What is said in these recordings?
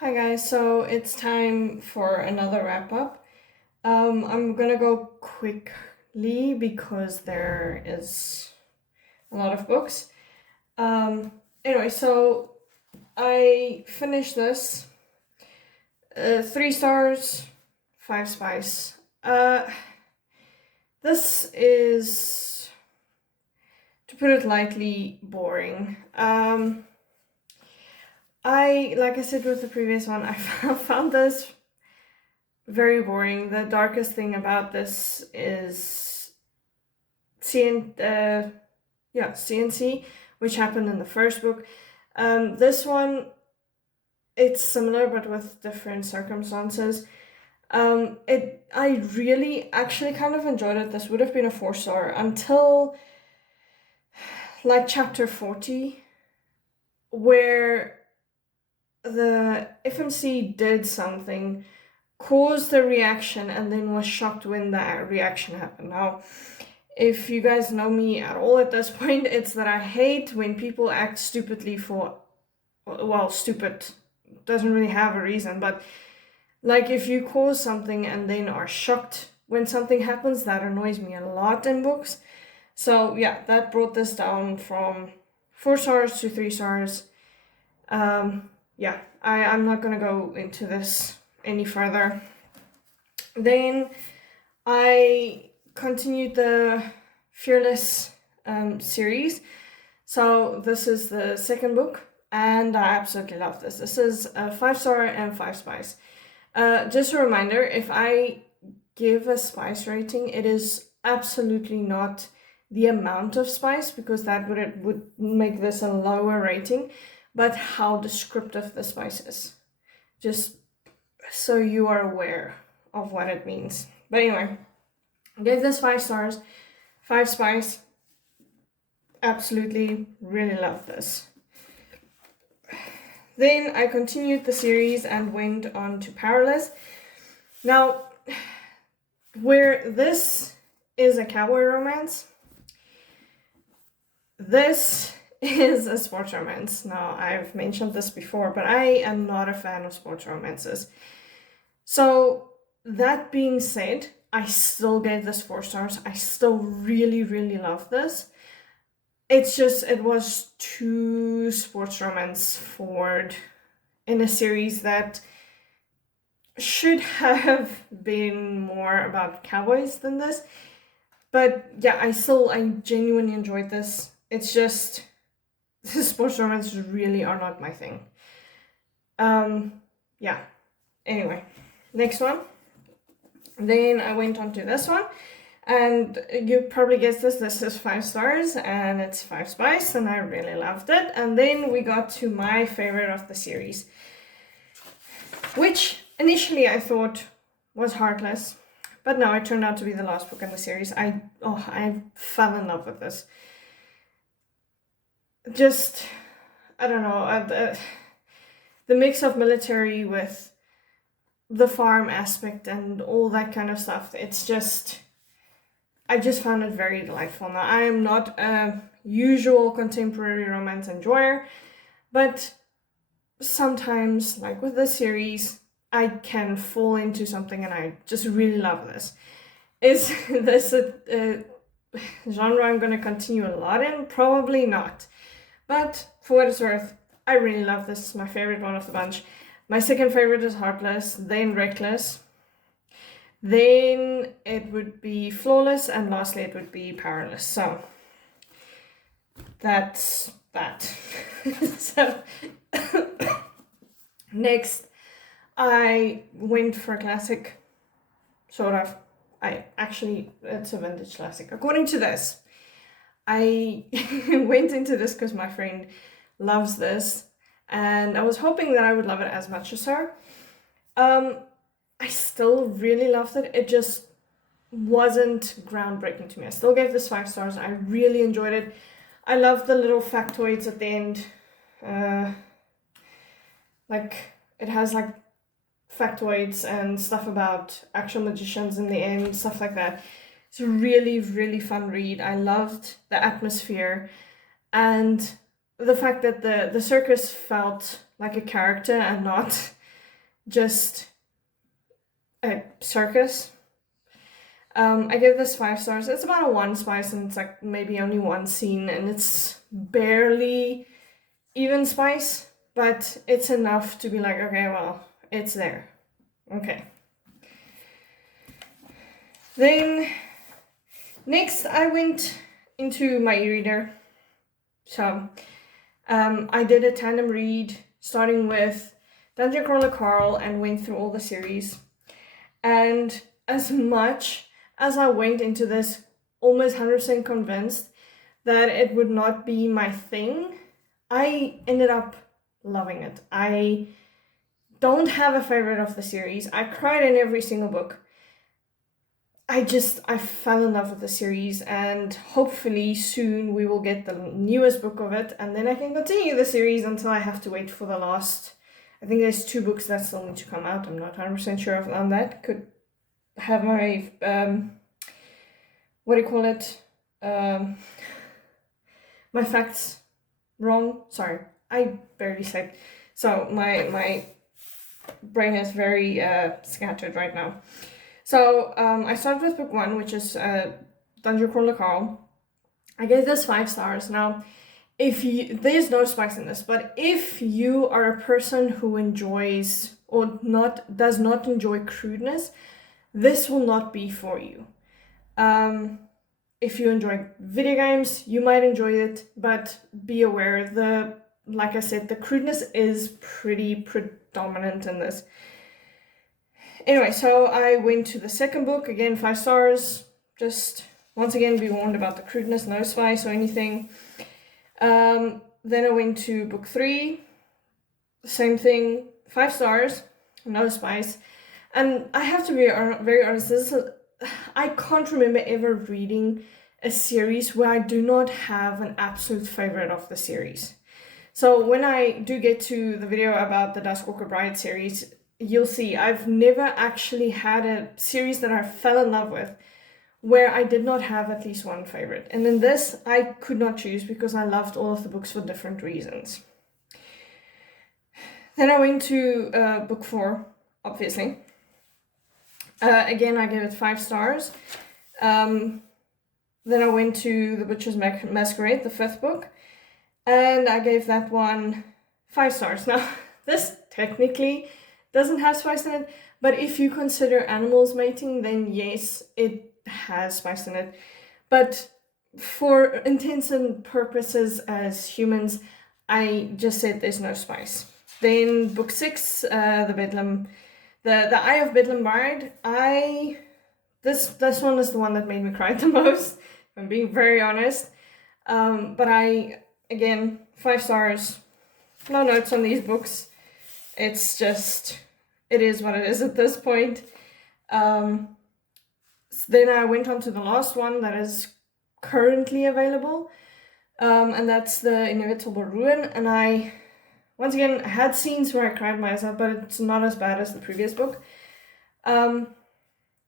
Hi guys, so it's time for another wrap up. I'm gonna go quickly because there is a lot of books. Anyway, so I finished this. 3 stars, 5 spice. This is, to put it lightly, boring. Like I said with the previous one, I found this very boring. The darkest thing about this is CNC, which happened in the first book. This one, it's similar but with different circumstances. I really actually kind of enjoyed it. This would have been a 4 star until like chapter 40, where the FMC did something, caused a reaction, and then was shocked when that reaction happened. Now, if you guys know me at all at this point, it's that I hate when people act stupidly for, well, stupid doesn't really have a reason, but like if you cause something and then are shocked when something happens, that annoys me a lot in books. So yeah, that brought this down from 4 stars to 3 stars. Yeah, I'm not gonna go into this any further. Then I continued the Fearless series. So this is the second book, and I absolutely love this. This is a 5 star and 5 spice. Just a reminder, if I give a spice rating, it is absolutely not the amount of spice, because that would make this a lower rating, but how descriptive the spice is. Just so you are aware of what it means. But anyway, I gave this 5 stars, 5 spice. Absolutely, really love this. Then I continued the series and went on to Powerless. Now, where this is a cowboy romance, this is a sports romance. Now, I've mentioned this before, but I am not a fan of sports romances. So, that being said, I still gave this 4 stars. I still really, really love this. It's just, it was too sports romance forward in a series that should have been more about cowboys than this. But yeah, I genuinely enjoyed this. It's just, the sports romances really are not my thing. Yeah. Anyway, next one. Then I went on to this one. And you probably guessed this. This is 5 stars and it's 5 spice, and I really loved it. And then we got to my favorite of the series, which initially I thought was Heartless, but no, it turned out to be the last book in the series. I fell in love with this. Just, I don't know, the mix of military with the farm aspect and all that kind of stuff. It's just, I just found it very delightful. Now, I am not a usual contemporary romance enjoyer, but sometimes, like with this series, I can fall into something and I just really love this. Is this a genre I'm going to continue a lot in? Probably not. But for what it's worth, I really love this. It's my favorite one of the bunch. My second favorite is Heartless, then Reckless. Then it would be Flawless, and lastly it would be Powerless. So that's that. So next I went for a classic, sort of. It's a vintage classic. According to this, I went into this because my friend loves this, and I was hoping that I would love it as much as her. I still really loved it. It just wasn't groundbreaking to me. I still gave this 5 stars. I really enjoyed it. I loved the little factoids at the end. Like, it has like factoids and stuff about actual magicians in the end, stuff like that. It's a really, really fun read. I loved the atmosphere and the fact that the circus felt like a character and not just a circus. I give this 5 stars. It's about a 1 spice, and it's like maybe only one scene, and it's barely even spice, but it's enough to be like, okay, well, it's there. Okay. Then next I went into my e-reader. So I did a tandem read starting with Dungeon Crawler Carl and went through all the series. And as much as I went into this almost 100% convinced that it would not be my thing, I ended up loving it. I don't have a favorite of the series. I cried in every single book. I fell in love with the series, and hopefully soon we will get the newest book of it, and then I can continue the series until I have to wait for the last. I think there's 2 books that still need to come out. I'm not 100% sure on that. Could have my, what do you call it? My facts wrong. Sorry, I barely said. So my brain is very scattered right now. So I started with book 1, which is Dungeon Crawler Carl. I gave this 5 stars. Now, there's no spice in this, but if you are a person who enjoys or does not enjoy crudeness, this will not be for you. If you enjoy video games, you might enjoy it, but be aware, like I said, the crudeness is pretty predominant in this. Anyway, so I went to the second book, again 5 stars, just once again be warned about the crudeness, no spice or anything. Then I went to book 3, same thing, 5 stars, no spice. And I have to be very honest, I can't remember ever reading a series where I do not have an absolute favorite of the series. So when I do get to the video about the Duskwalker Bride series, you'll see I've never actually had a series that I fell in love with where I did not have at least one favorite. And in this, I could not choose because I loved all of the books for different reasons. Then I went to book 4, obviously. Again, I gave it 5 stars. Then I went to The Butcher's Masquerade, the 5th book, and I gave that one 5 stars. Now, this technically doesn't have spice in it, but if you consider animals mating, then yes, it has spice in it. But for intents and purposes as humans, I just said there's no spice. Then book 6, the Bedlam, the Eye of Bedlam Bride. This one is the one that made me cry the most, if I'm being very honest. But again, 5 stars, no notes on these books. It's just, it is what it is at this point. Then I went on to the last one that is currently available, and that's The Inevitable Ruin. And I, once again, had scenes where I cried myself, but it's not as bad as the previous book. But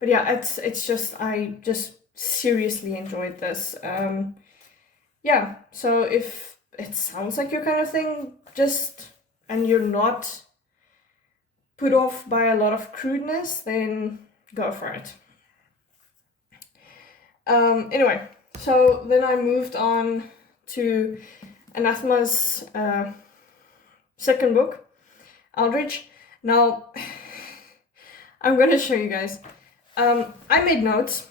yeah, it's just, I just seriously enjoyed this. Yeah, so if it sounds like your kind of thing, and you're not put off by a lot of crudeness, then go for it. Anyway, so then I moved on to Anathema's second book, Aldrich. Now, I'm gonna show you guys. I made notes,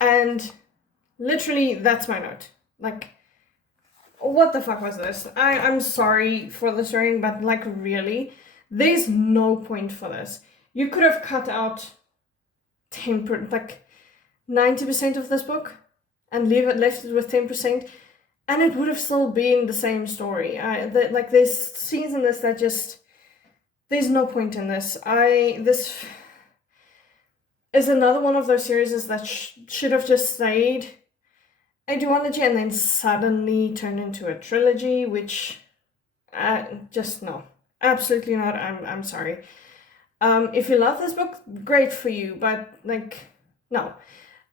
and literally that's my note. Like, what the fuck was this? I'm sorry for the swearing, but like really, there's no point for this. You could have cut out 90% of this book and left it with 10%, and it would have still been the same story. There's scenes in this that just, there's no point in this. This is another one of those series that should have just stayed a duology and then suddenly turned into a trilogy, which just no, absolutely not. I'm sorry. If you love this book, great for you, but like, no.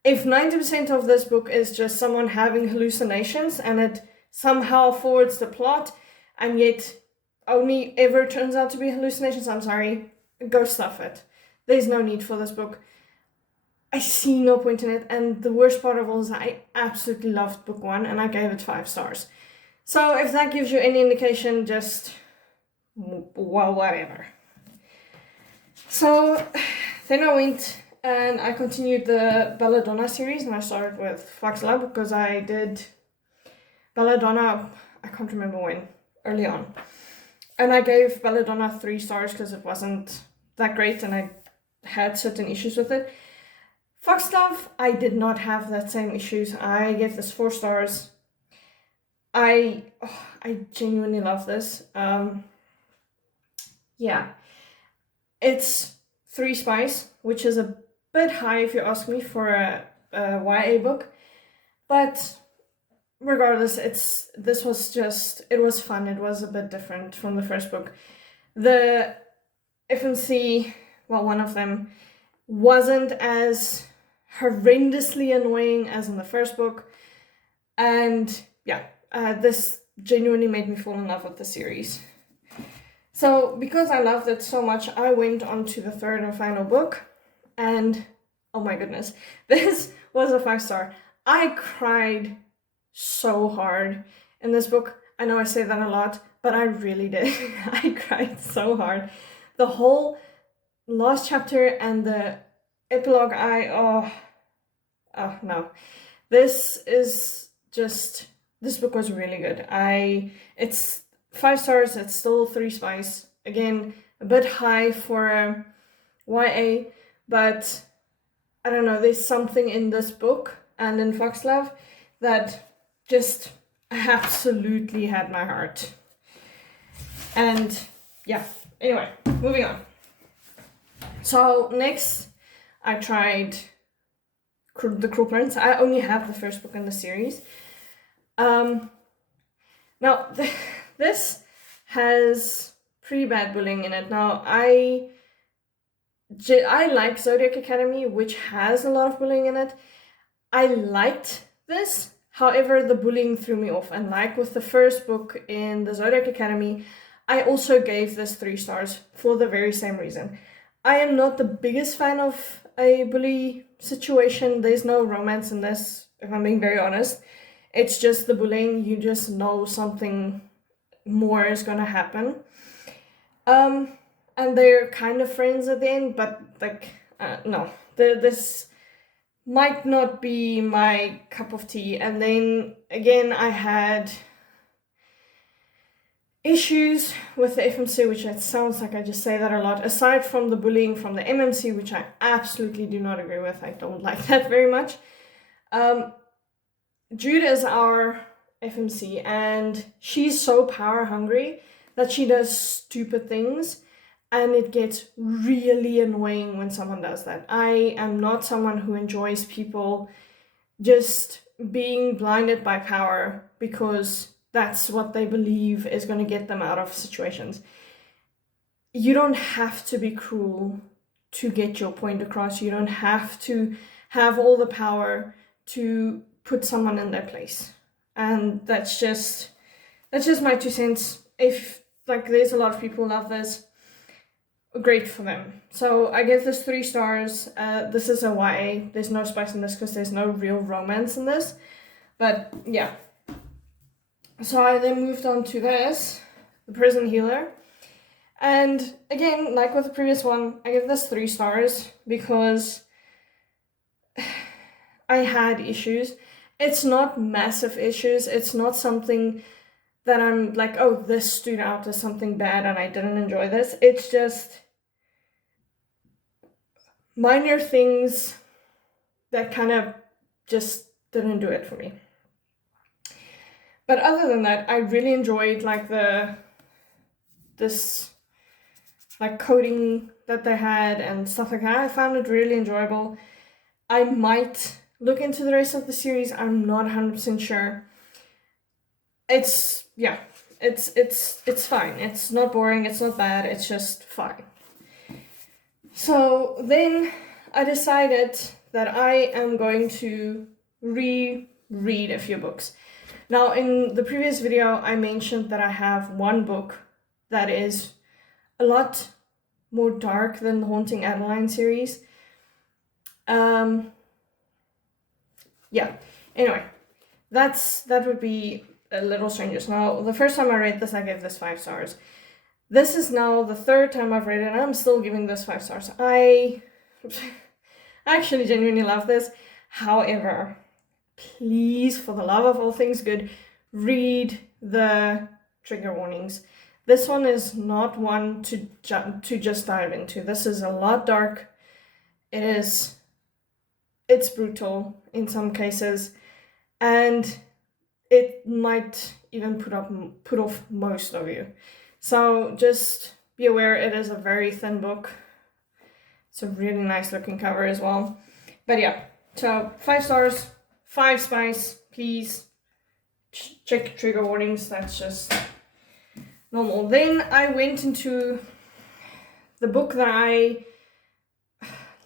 If 90% of this book is just someone having hallucinations and it somehow forwards the plot, and yet only ever turns out to be hallucinations, I'm sorry, go stuff it. There's no need for this book. I see no point in it, and the worst part of all is I absolutely loved book 1 and I gave it 5 stars. So if that gives you any indication, just, well, whatever. So then I went and I continued the Belladonna series, and I started with Fox Love because I did Belladonna, I can't remember when, early on. And I gave Belladonna 3 stars because it wasn't that great and I had certain issues with it. Foxglove, I did not have that same issues. I gave this 4 stars. I genuinely love this. Yeah, it's 3 spice, which is a bit high if you ask me for a YA book, but regardless, it was fun. It was a bit different from the first book. The FMC, well, one of them, wasn't as horrendously annoying as in the first book, and yeah, this genuinely made me fall in love with the series. So because I loved it so much, I went on to the 3rd and final book, and oh my goodness, this was a 5 star. I cried so hard in this book. I know I say that a lot, but I really did. I cried so hard. The whole last chapter and the epilogue, oh no. This book was really good. It's 5 stars, it's still 3 spice. Again, a bit high for YA, but I don't know, there's something in this book and in Foxglove that just absolutely had my heart. And yeah, anyway, moving on. So next, I tried The Cruel Prince. I only have the first book in the series. Now, this has pretty bad bullying in it. Now, I like Zodiac Academy, which has a lot of bullying in it. I liked this. However, the bullying threw me off. And like with the first book in the Zodiac Academy, I also gave this 3 stars for the very same reason. I am not the biggest fan of a bully situation. There's no romance in this, if I'm being very honest. It's just the bullying. You just know something more is gonna happen. And they're kind of friends at the end, but like, no. This might not be my cup of tea. And then again, I had issues with the FMC, which it sounds like I just say that a lot, aside from the bullying from the MMC, which I absolutely do not agree with. I don't like that very much. Jude is our FMC, and she's so power hungry that she does stupid things, and it gets really annoying when someone does that. I am not someone who enjoys people just being blinded by power because that's what they believe is going to get them out of situations. You don't have to be cruel to get your point across. You don't have to have all the power to put someone in their place. And that's just my 2 cents. If there's a lot of people who love this, great for them. So I give this 3 stars. This is a YA. There's no spice in this because there's no real romance in this. But yeah. So I then moved on to this, The Prison Healer. And again, like with the previous one, I give this 3 stars because I had issues. It's not massive issues. It's not something that I'm like, oh, this stood out as something bad and I didn't enjoy this. It's just minor things that kind of just didn't do it for me. But other than that, I really enjoyed this coding that they had and stuff like that. I found it really enjoyable. I might look into the rest of the series. I'm not 100% sure. It's fine. It's not boring. It's not bad. It's just fine. So then I decided that I am going to reread a few books. Now, in the previous video, I mentioned that I have one book that is a lot more dark than the Haunting Adeline series. Yeah, anyway, that would be Little Strangers. Now, the first time I read this, I gave this 5 stars. This is now the third time I've read it, and I'm still giving this 5 stars. I actually genuinely love this. However, please, for the love of all things good, read the trigger warnings. This one is not one to just dive into. This is a lot dark. It's brutal in some cases, and it might even put off most of you. So just be aware, it is a very thin book. It's a really nice looking cover as well. But yeah, so 5 stars, 5 spice, please check trigger warnings. That's just normal. Then I went into the book that I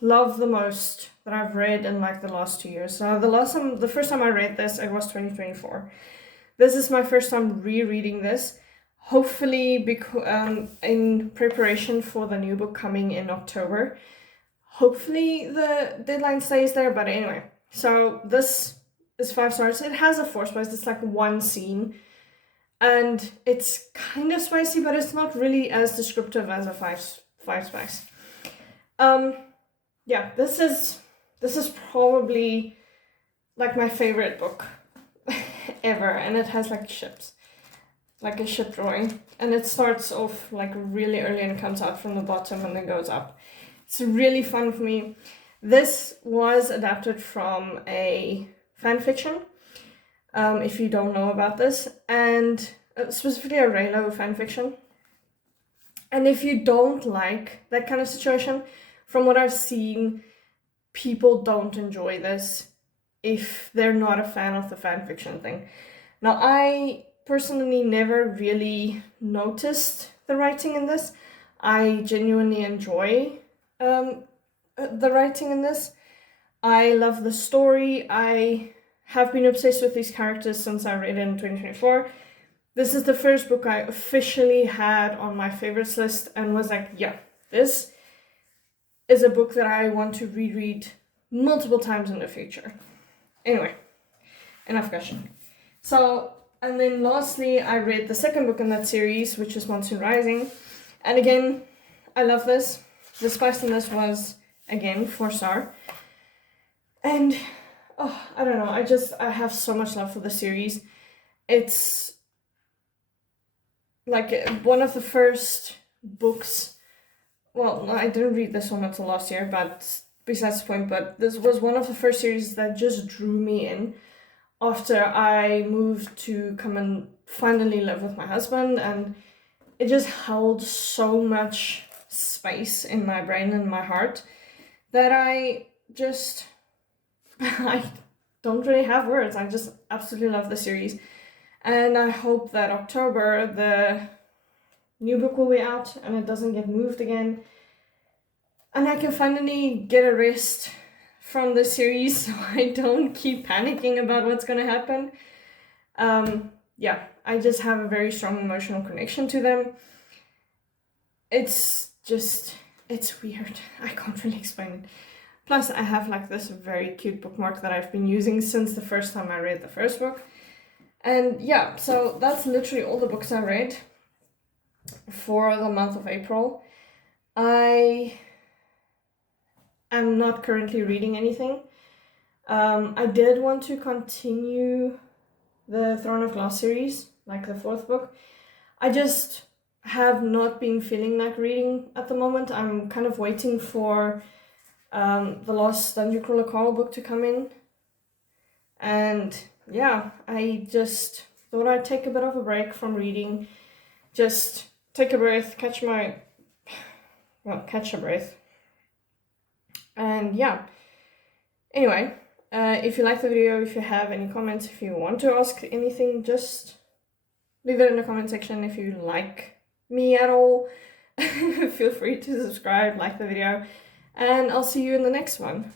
love the most that I've read in like the last 2 years. So the first time I read this, it was 2024. This is my first time rereading this. Hopefully, in preparation for the new book coming in October. Hopefully the deadline stays there, but anyway. So this is 5 stars. It has a 4 spice. It's like one scene, and it's kind of spicy, but it's not really as descriptive as a 5 spice. Yeah, this is probably like my favorite book ever, and it has like ships, like a ship drawing, and it starts off like really early and comes out from the bottom and then goes up. It's really fun for me. This was adapted from a fan fiction, if you don't know about this, and specifically a Reylo fan fiction. And if you don't like that kind of situation, from what I've seen, people don't enjoy this if they're not a fan of the fan fiction thing. Now, I personally never really noticed the writing in this. I genuinely enjoy the writing in this. I love the story. I have been obsessed with these characters since I read it in 2024. This is the first book I officially had on my favorites list and was like, yeah, this is a book that I want to reread multiple times in the future. Anyway, enough gushing. So, and then lastly, I read the second book in that series, which is Monsoon Rising. And again, I love this. The spice in this was, again, 4 star. And, I don't know, I have so much love for the series. It's like one of the first books. Well, I didn't read this one until last year, but besides the point, but this was one of the first series that just drew me in after I moved to come and finally live with my husband, and it just held so much space in my brain and my heart that I don't really have words. I just absolutely love the series, and I hope that October the new book will be out and it doesn't get moved again, and I can finally get a rest from the series so I don't keep panicking about what's gonna happen. Yeah, I just have a very strong emotional connection to them. It's weird. I can't really explain it. Plus, I have like this very cute bookmark that I've been using since the first time I read the first book. And yeah, so that's literally all the books I read for the month of April. I am not currently reading anything. I did want to continue the Throne of Glass series, like the 4th book. I just have not been feeling like reading at the moment. I'm kind of waiting for the last Dungeon Crawler Carl book to come in. And yeah, I just thought I'd take a bit of a break from reading. Just take a breath, catch a breath. And yeah, anyway, if you like the video, if you have any comments, if you want to ask anything, just leave it in the comment section. If you like me at all, feel free to subscribe, like the video, and I'll see you in the next one.